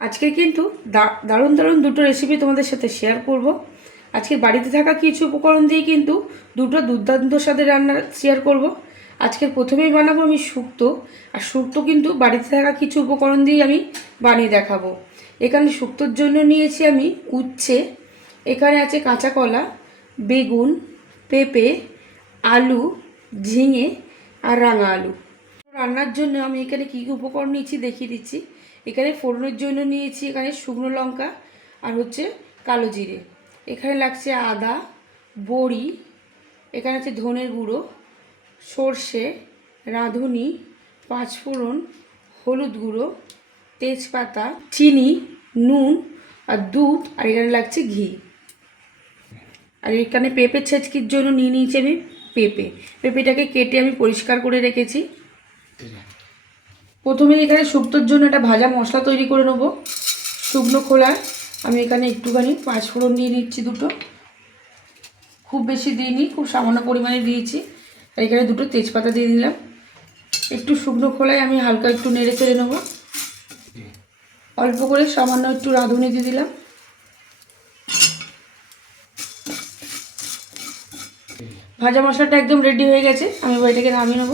আজকে কিন্তু দারুণ দারুণ দুটো রেসিপি তোমাদের সাথে শেয়ার করব। আজকে বাড়িতে থাকা কিছু উপকরণ দিয়ে কিন্তু দুটো দুর্দান্ত স্বাদের রান্না শেয়ার করব। আজকে প্রথমেই বানাবো আমি শুক্তো, আর শুক্তো কিন্তু বাড়িতে থাকা কিছু উপকরণ দিয়ে আমি বানিয়ে দেখাবো। এখানে শুক্তোর জন্য নিয়েছি আমি উচ্ছে, এখানে আছে কাঁচা কলা, বেগুন, পেঁপে, আলু, ঝিঙে আর রাঙা আলু। রান্নার জন্য আমি এখানে কী কী উপকরণ নিয়েছি দেখিয়ে দিচ্ছি। এখানে ফোড়নের জন্য নিয়েছি এখানে শুকনো লঙ্কা আর হচ্ছে কালো জিরে, এখানে লাগছে আদা, বড়ি, এখানে আছে ধনের গুঁড়ো, সর্ষে, রাঁধুনি, পাঁচফোড়ন, হলুদ গুঁড়ো, তেজপাতা, চিনি, নুন আর দুধ, আর এখানে লাগছে ঘি। আর এখানে পেঁপে ছেঁচকির জন্য নিয়ে নিয়েছি আমি পেঁপেটাকে কেটে আমি পরিষ্কার করে রেখেছি। প্রথমে এখানে শুক্তোর জন্য একটা ভাজা মশলা তৈরি করে নেব। শুকনো খোলায় আমি এখানে একটুখানি পাঁচফোড়ন দিয়ে নিচ্ছি দুটো, খুব বেশি দিইনি, খুব সামান্য পরিমাণে দিয়েছি। আর এখানে দুটো তেজপাতা দিয়ে দিলাম। একটু শুকনো খোলায় আমি হালকা একটু নেড়ে চেড়ে নেব। অল্প করে সামান্য একটু রাঁধুনি দিয়ে দিলাম। ভাজা মশলাটা একদম রেডি হয়ে গেছে, আমি এটাকে নামিয়ে নেব।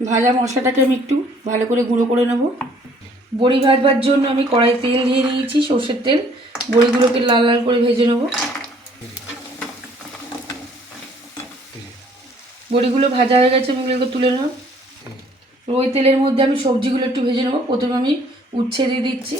ভাজা মশলাটাকে আমি একটু ভালো করে গুঁড়ো করে নেব। বড়ি ভাজবার জন্য আমি কড়াই তেল দিয়ে নিয়েছি, সর্ষের তেল। বড়িগুলোকে লাল লাল করে ভেজে নেব। বড়িগুলো ভাজা হয়ে গেছে, আমি এগুলোকে তুলে নেব। ওই তেলের মধ্যে আমি সবজিগুলো একটু ভেজে নেব। প্রথমে আমি উচ্ছে দিয়ে দিচ্ছি।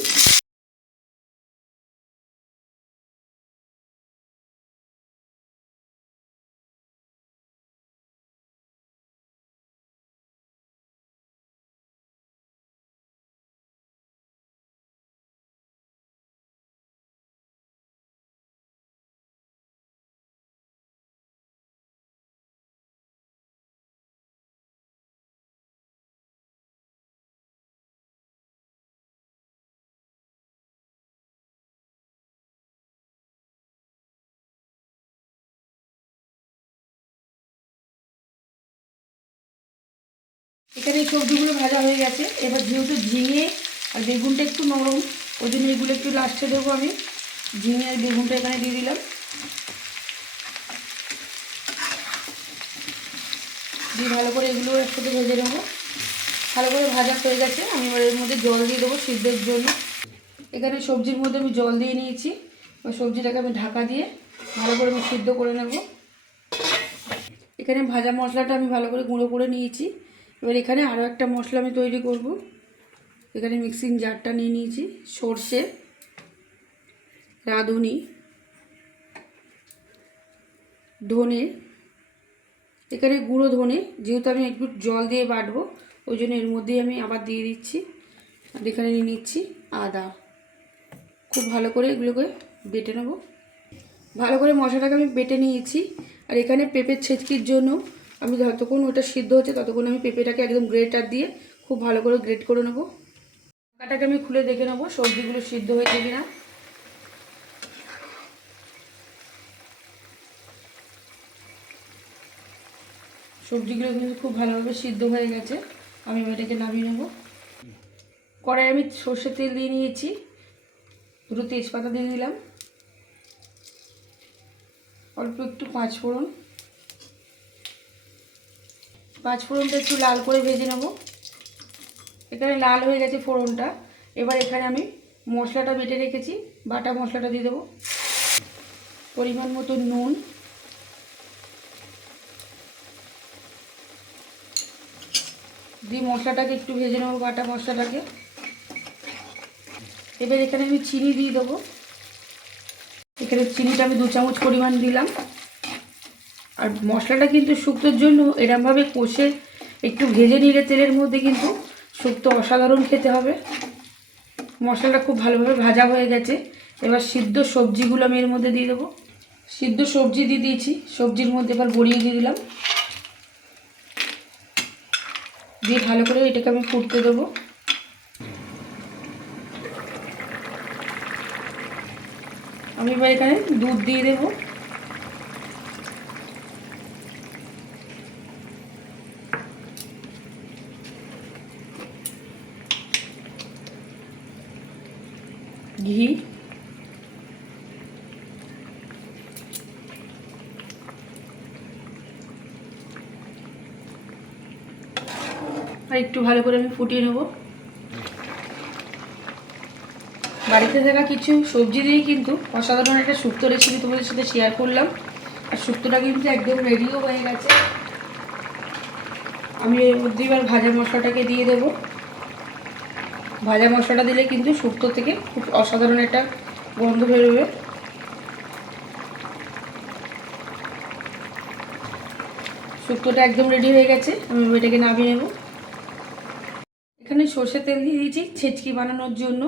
এখানে এই সবজিগুলো ভাজা হয়ে গেছে। এবার যেহেতু ঝিঙে আর বেগুনটা একটু নরম, ওই জন্য এগুলো একটু লাস্টে দেবো আমি। ঝিঙে আর বেগুনটা এখানে দিয়ে দিলাম। দিয়ে ভালো করে এগুলো একসাথে ভেজে নেবো। ভালো করে ভাজা হয়ে গেছে, আমি এবার এর মধ্যে জল দিয়ে দেবো সিদ্ধের জন্য। এখানে সবজির মধ্যে আমি জল দিয়ে নিয়েছি। ওই সবজিটাকে আমি ঢাকা দিয়ে ভালো করে আমি সিদ্ধ করে নেব। এখানে ভাজা মশলাটা আমি ভালো করে গুঁড়ো করে নিয়েছি। এবার এখানে আরও একটা মশলা আমি তৈরি করব। এখানে মিক্সিং জারটা নিয়ে নিয়েছি। সর্ষে, রাঁধুনি, ধনে, এখানে গুঁড়ো ধনে, যেহেতু আমি একটু জল দিয়ে বাটবো ওই জন্য এর মধ্যেই আমি আবার দিয়ে দিচ্ছি। আর এখানে নিয়ে নিচ্ছি আদা। খুব ভালো করে এগুলোকে বেটে নেব। ভালো করে মশলাটাকে আমি বেটে নিয়েছি। আর এখানে পেঁপের ছেঁচকির জন্য আমি যতক্ষণ ওটা সিদ্ধ হচ্ছে ততক্ষণ আমি পেঁপেটাকে একদম গ্রেটার দিয়ে খুব ভালো করে গ্রেট করে নেব। ঢাকাটাকে আমি খুলে দেখে নেবো সবজিগুলো সিদ্ধ হয়েছে কিনা। সবজিগুলো কিন্তু খুব ভালোভাবে সিদ্ধ হয়ে গেছে, আমি এটাকে নামিয়ে নেব। কড়াই আমি সর্ষের তেল দিয়ে নিয়েছি, দুটো তেজপাতা দিয়ে দিলাম, অল্প একটু পাঁচফোড়নটা একটু লাল করে ভেজে নেব। এখানে লাল হয়ে গেছে ফোড়নটা। এবার এখানে আমি মশলাটা বেটে রেখেছি, বাটা মশলাটা দিয়ে দেবো। পরিমাণ মতো নুন, দিয়ে মশলাটাকে একটু ভেজে নেবো, বাটা মশলাটাকে। এবার এখানে আমি চিনি দিয়ে দেবো। এখানে চিনিটা আমি 2 চামচ পরিমাণ দিলাম। আর মশলাটা কিন্তু শুক্তোর জন্য এরমভাবে কষে একটু ভেজে নিলে তেলের মধ্যে কিন্তু শুক্তো অসাধারণ খেতে হবে। মশলাটা খুব ভালোভাবে ভাজা হয়ে গেছে। এবার সিদ্ধ সবজিগুলো আমি এর মধ্যে দিয়ে দেবো। সিদ্ধ সবজি দিয়ে দিয়েছি, সবজির মধ্যে এবার বড়িয়ে দিয়ে দিলাম। দিয়ে ভালো করে এটাকে আমি ফুটতে দেবো। আমি এবার এখানে দুধ দিয়ে দেবো। ঘি, আর একটু ভালো করে আমি ফুটিয়ে নেব। বাড়িতে থাকা কিছু সবজি দিয়ে কিন্তু অসাধারণ একটা শুক্তো রেসিপি তোমাদের সাথে শেয়ার করলাম। আর শুক্তোটা কিন্তু একদম রেডিও হয়ে গেছে। আমি এর মধ্যে এবার ভাজা মশলাটাকে দিয়ে দেব। ভাজা মশলাটা দিলে কিন্তু শুক্তো থেকে খুব অসাধারণ একটা গন্ধ বেরোবে। শুক্তোটা একদম রেডি হয়ে গেছে, আমি এটাকে নামিয়ে নেব। এখানে সর্ষের তেল দিয়ে দিয়েছি ছেচকি বানানোর জন্য।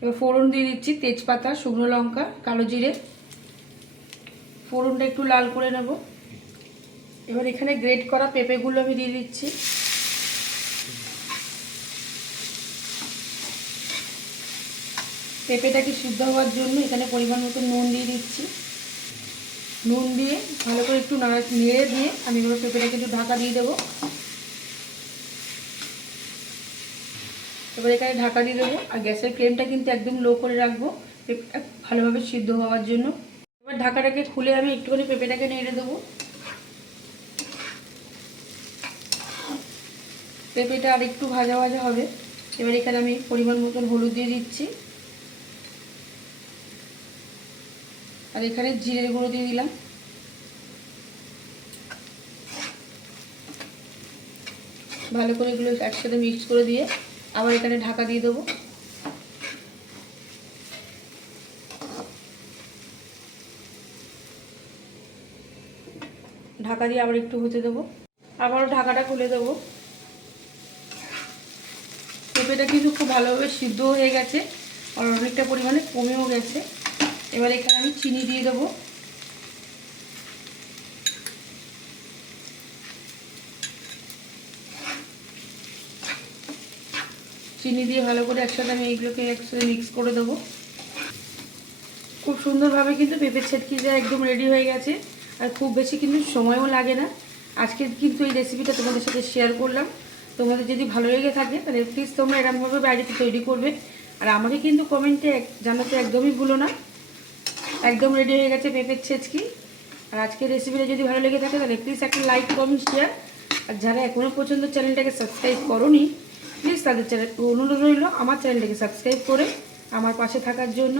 এবার ফোড়ন দিয়ে দিচ্ছি তেজপাতা, শুকনো লঙ্কা, কালো জিরে। ফোড়নটা একটু লাল করে নেব। এবার এখানে গ্রেট করা পেঁপেগুলো আমি দিয়ে দিচ্ছি। পেঁপেটাকে সিদ্ধ হওয়ার জন্য এখানে পরিমাণ মতো নুন দিয়ে দিচ্ছি। নুন দিয়ে ভালো করে একটু নেড়ে দিয়ে আমি এবার পেঁপেটাকে একটু ঢাকা দিয়ে দেবো। এবার এখানে ঢাকা দিয়ে দেবো, আর গ্যাসের ফ্লেমটা কিন্তু একদম লো করে রাখবো পেঁপেটা ভালোভাবে সিদ্ধ হওয়ার জন্য। এবার ঢাকাটাকে খুলে আমি একটুখানি পেঁপেটাকে নেড়ে দেবো। পেঁপেটা আর একটু ভাজা ভাজা হবে। এবার এখানে আমি পরিমাণ মতন হলুদ দিয়ে দিচ্ছি, আর এখানে জিরের গুঁড়ো দিয়ে দিলাম। ভালো করে এগুলো একসাথে মিক্স করে দিয়ে আবার এখানে ঢাকা দিয়ে দেবো। ঢাকা দিয়ে আবার একটু হতে দেবো। আবারও ঢাকাটা খুলে দেবো। পেঁপেটা কিন্তু খুব ভালোভাবে সিদ্ধ হয়ে গেছে, আর অনেকটা পরিমাণে কমেও গেছে। এবার এখানে আমি চিনি দিয়ে দেবো। চিনি দিয়ে ভালো করে একসাথে আমি এইগুলোকে একসাথে মিক্স করে দেবো। খুব সুন্দরভাবে কিন্তু পেঁপের ছেটকিটা একদম রেডি হয়ে গেছে, আর খুব বেশি কিন্তু সময়ও লাগে না। আজকে কিন্তু এই রেসিপিটা তোমাদের সাথে শেয়ার করলাম। তোমাদের যদি ভালো লেগে থাকে তাহলে প্লিজ তোমরা এরকমভাবে বাড়িতে তৈরি করবে, আর আমাকে কিন্তু কমেন্টে জানাতে একদমই ভুলো না। একদম রেডি হয়ে গেছে পেঁপের ছেচকি। আর আজকের রেসিপিটা যদি ভালো লেগে থাকে তাহলে প্লিজ একটা লাইক, কমেন্ট, শেয়ার। আর যারা এখনও পর্যন্ত চ্যানেলটাকে সাবস্ক্রাইব করোনি প্লিজ তাদের অনুরোধ রইল আমার চ্যানেলটাকে সাবস্ক্রাইব করে আমার পাশে থাকার জন্য।